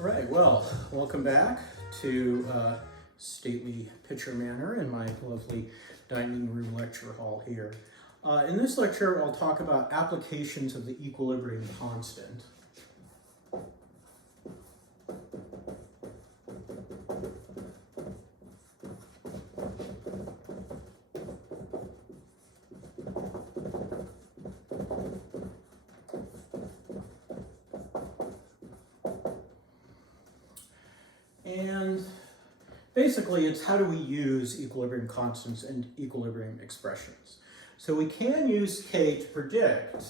All right, well, welcome back to stately Pitcher Manor in my lovely dining room lecture hall here. In this lecture, I'll talk about applications of the equilibrium constant. And basically, it's how do we use equilibrium constants and equilibrium expressions. So we can use K to predict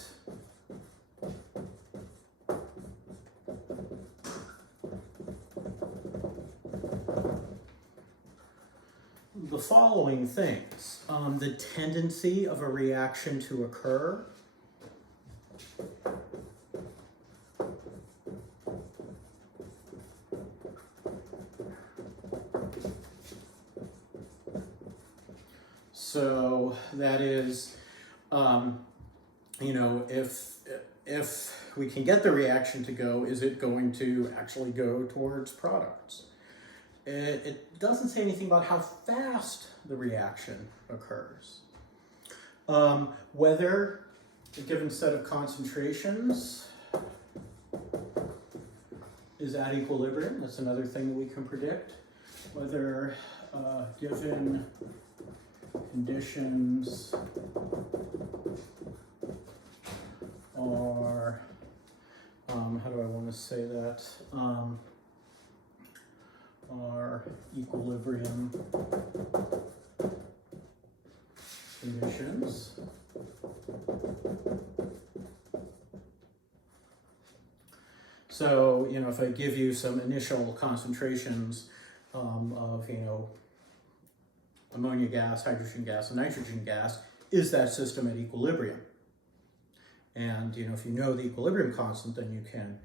the following things. The tendency of a reaction to occur, so that is, if we can get the reaction to go, is it going to actually go towards products? It doesn't say anything about how fast the reaction occurs. Whether a given set of concentrations is at equilibrium, that's another thing that we can predict. Whether given conditions are, how do I want to say that, are equilibrium conditions. So, if I give you some initial concentrations of, ammonia gas, hydrogen gas, and nitrogen gas, is that system at equilibrium? And, if you know the equilibrium constant, then you can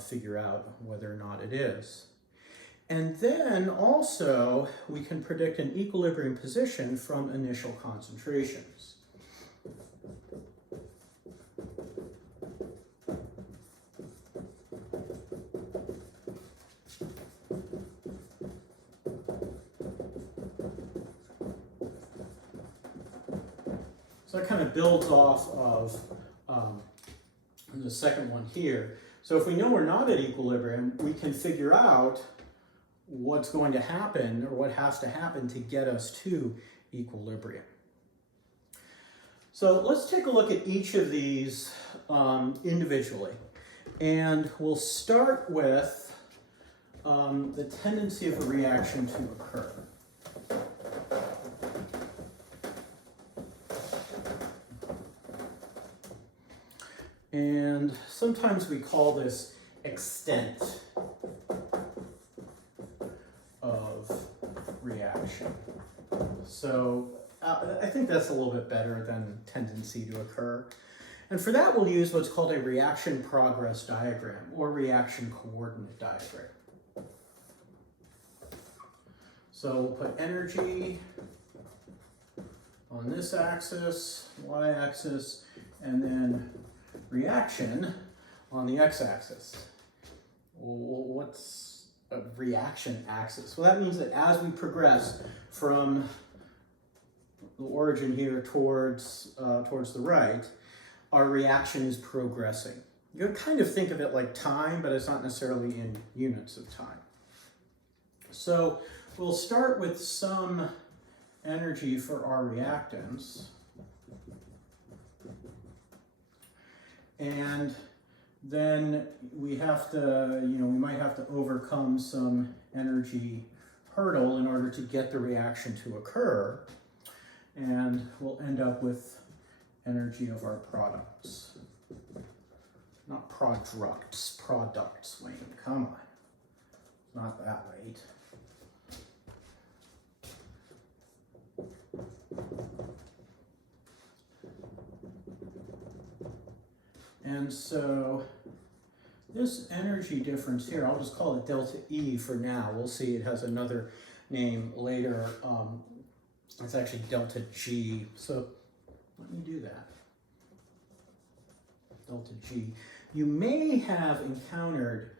figure out whether or not it is. And then also, we can predict an equilibrium position from initial concentrations. So that kind of builds off of the second one here. So if we know we're not at equilibrium, we can figure out what's going to happen or what has to happen to get us to equilibrium. So let's take a look at each of these individually. And we'll start with the tendency of a reaction to occur. And sometimes we call this extent of reaction. So I think that's a little bit better than tendency to occur. And for that, we'll use what's called a reaction progress diagram or reaction coordinate diagram. So we'll put energy on this axis, y-axis, and then reaction on the x-axis. What's a reaction axis? Well, that means that as we progress from the origin here towards the right, our reaction is progressing. You can kind of think of it like time, but it's not necessarily in units of time. So we'll start with some energy for our reactants. And then we have to, we might have to overcome some energy hurdle in order to get the reaction to occur. And we'll end up with energy of our products. Not products, Wayne, come on. It's not that late. And so this energy difference here, I'll just call it delta E for now. We'll see it has another name later. It's actually delta G. So let me do that. Delta G. You may have encountered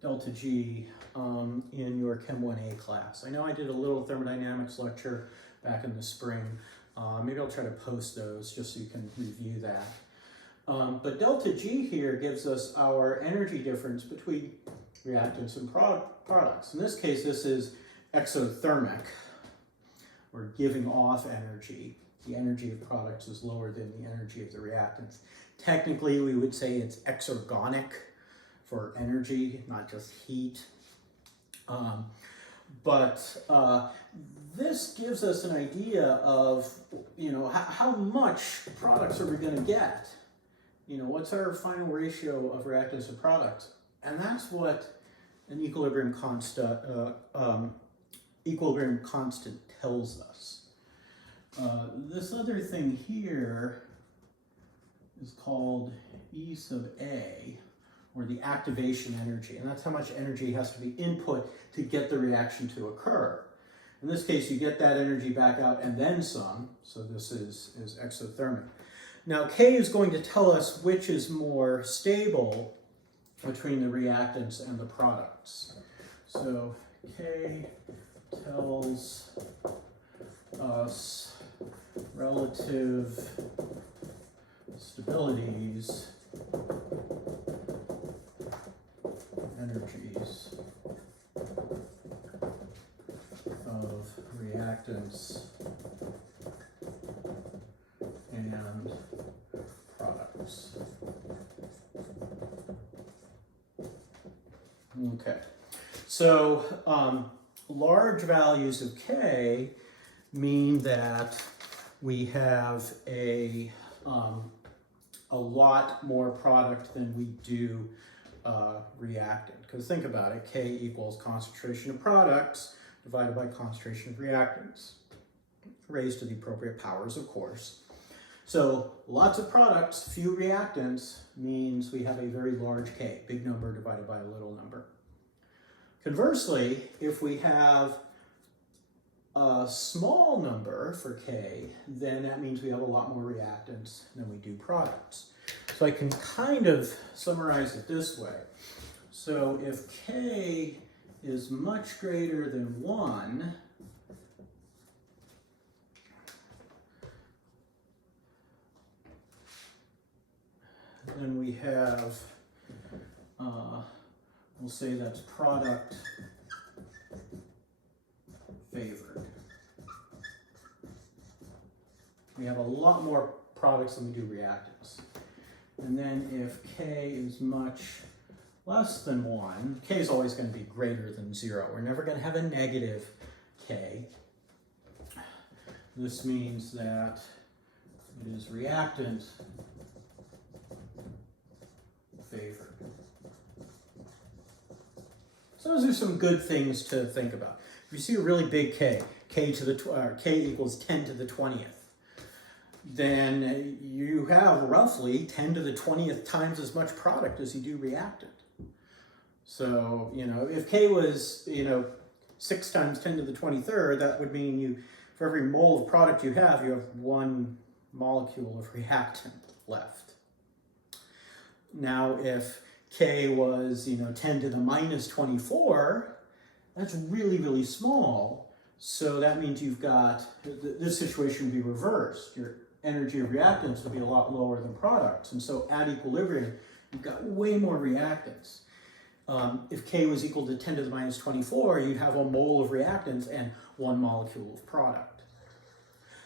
delta G in your Chem 1A class. I know I did a little thermodynamics lecture back in the spring. Maybe I'll try to post those just so you can review that. But delta G here gives us our energy difference between reactants and products. In this case, this is exothermic. We're giving off energy. The energy of products is lower than the energy of the reactants. Technically, we would say it's exergonic for energy, not just heat. This gives us an idea of, how much products are we going to get? What's our final ratio of reactants to products? And that's what an equilibrium constant tells us. This other thing here is called E sub A, or the activation energy, and that's how much energy has to be input to get the reaction to occur. In this case, you get that energy back out and then some, so this is exothermic. Now, K is going to tell us which is more stable between the reactants and the products. So K tells us relative stabilities, energies of reactants and products. Okay, so large values of K mean that we have a lot more product than we do reactant. Because think about it, K equals concentration of products divided by concentration of reactants, raised to the appropriate powers, of course. So lots of products, few reactants, means we have a very large K, big number divided by a little number. Conversely, if we have a small number for K, then that means we have a lot more reactants than we do products. So I can kind of summarize it this way. So if K is much greater than 1, then we have, we'll say that's product favored. We have a lot more products than we do reactants. And then if K is much less than 1, K is always going to be greater than 0. We're never going to have a negative K. This means that it is reactant favored. So those are some good things to think about. If you see a really big K, K equals 10 to the 20th, then you have roughly 10 to the 20th times as much product as you do reactant. So, if K was, 6 times 10 to the 23rd, that would mean for every mole of product you have 1 molecule of reactant left. Now, if K was, 10 to the minus 24, that's really, really small. So that means you've got, this situation would be reversed. Your energy of reactants would be a lot lower than products. And so at equilibrium, you've got way more reactants. If K was equal to 10 to the minus 24, you'd have a mole of reactants and 1 molecule of product.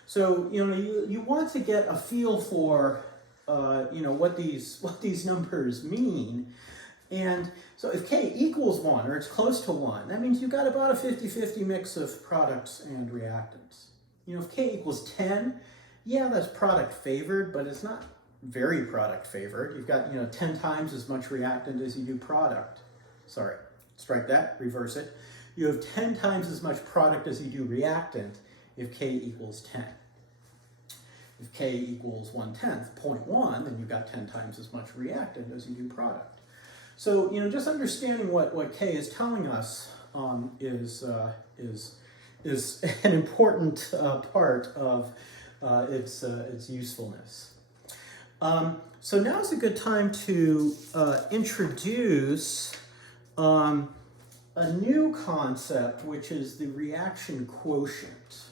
So, you want to get a feel for, what these numbers mean. And so if K equals 1, or it's close to 1, that means you've got about a 50-50 mix of products and reactants. If K equals 10, yeah, that's product favored, but it's not very product favored. You've got, 10 times as much reactant as you do product. Sorry, strike that, reverse it. You have 10 times as much product as you do reactant if K equals 10. If K equals 1/10, 0.1, then you've got 10 times as much reactant as you do product. So, just understanding what K is telling us is an important part of its usefulness. So now is a good time to introduce a new concept, which is the reaction quotient.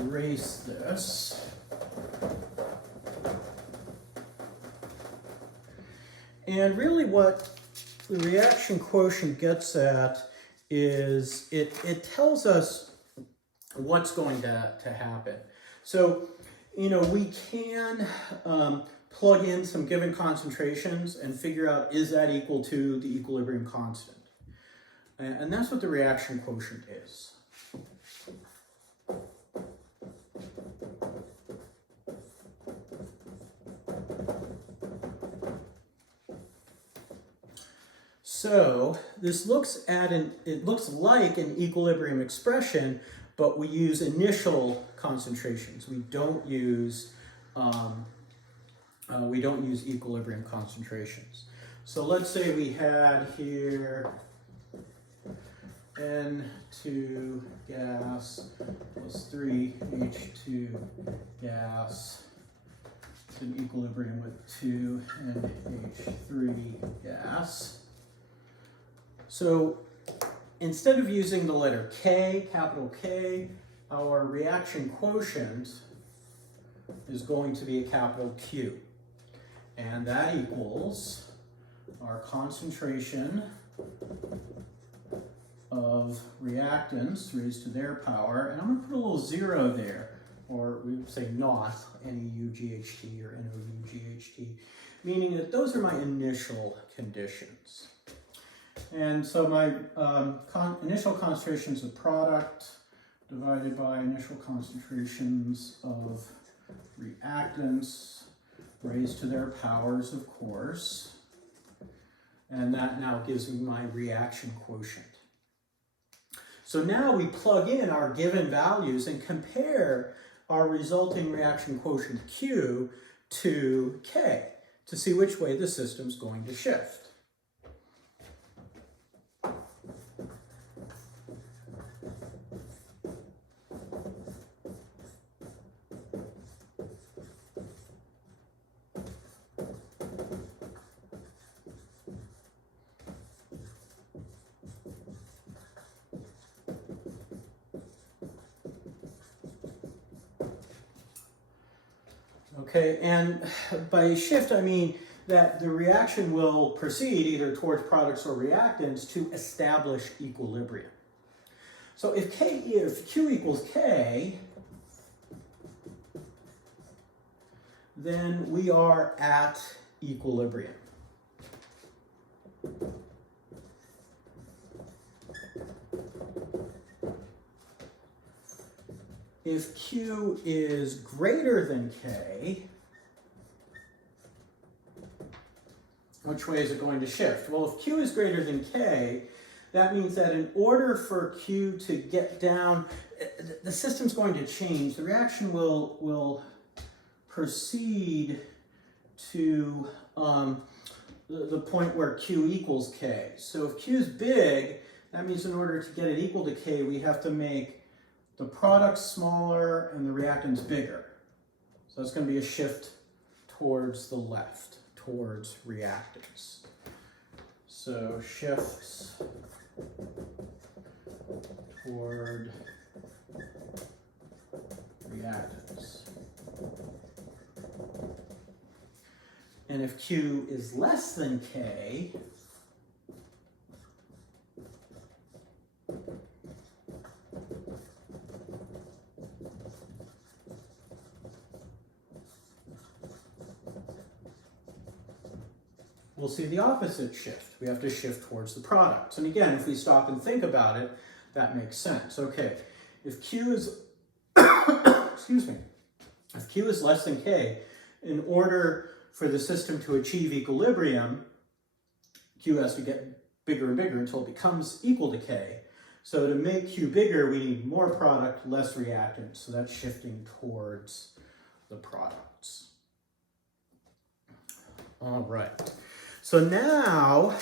Erase this. And really what the reaction quotient gets at is it tells us what's going to happen. So, you know, we can plug in some given concentrations and figure out, is that equal to the equilibrium constant? And that's what the reaction quotient is. So this looks like an equilibrium expression, but we use initial concentrations. We don't use equilibrium concentrations. So let's say we had here N2 gas plus 3H2 gas in equilibrium with 2NH3 gas. So instead of using the letter K, capital K, our reaction quotient is going to be a capital Q. And that equals our concentration of reactants raised to their power. And I'm going to put a little zero there, or we would say not, NEUGHT or NOUGHT, meaning that those are my initial conditions. And so my initial concentrations of product divided by initial concentrations of reactants raised to their powers, of course. And that now gives me my reaction quotient. So now we plug in our given values and compare our resulting reaction quotient Q to K to see which way the system's going to shift. Okay, and by shift I mean that the reaction will proceed either towards products or reactants to establish equilibrium. So if Q equals K, then we are at equilibrium. If Q is greater than K, which way is it going to shift? Well, if Q is greater than K, that means that in order for Q to get down, the system's going to change. The reaction will proceed to the point where Q equals K. So if Q is big, that means in order to get it equal to K, we have to make the product smaller and the reactants bigger. So that's going to be a shift towards the left, towards reactants. So shifts toward reactants. And if Q is less than K, we'll see the opposite shift. We have to shift towards the products. And again, if we stop and think about it, that makes sense. Okay, if Q is, excuse me, if Q is less than K, in order for the system to achieve equilibrium, Q has to get bigger and bigger until it becomes equal to K. So to make Q bigger, we need more product, less reactant. So that's shifting towards the products. All right. So now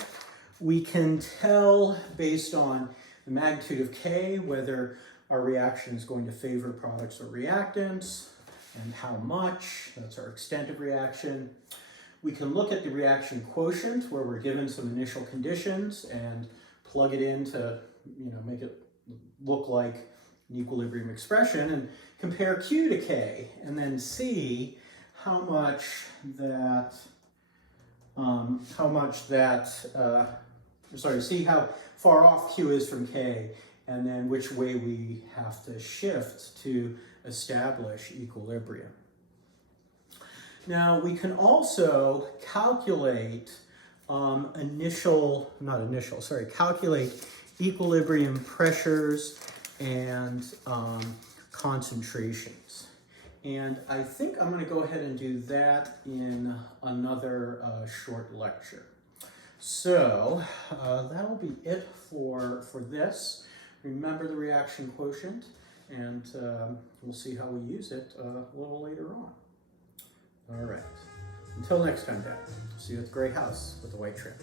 we can tell based on the magnitude of K whether our reaction is going to favor products or reactants. and how much. That's our extent of reaction. We can look at the reaction quotient where we're given some initial conditions and plug it in to, make it look like an equilibrium expression and compare Q to K and then see how much that, see how far off Q is from K and then which way we have to shift to establish equilibrium. Now we can also calculate calculate equilibrium pressures and concentrations. And I think I'm going to go ahead and do that in another short lecture. So that'll be it for this. Remember the reaction quotient, and we'll see how we use it a little later on. All right. Until next time, Dad. See you at the gray house with the white trim.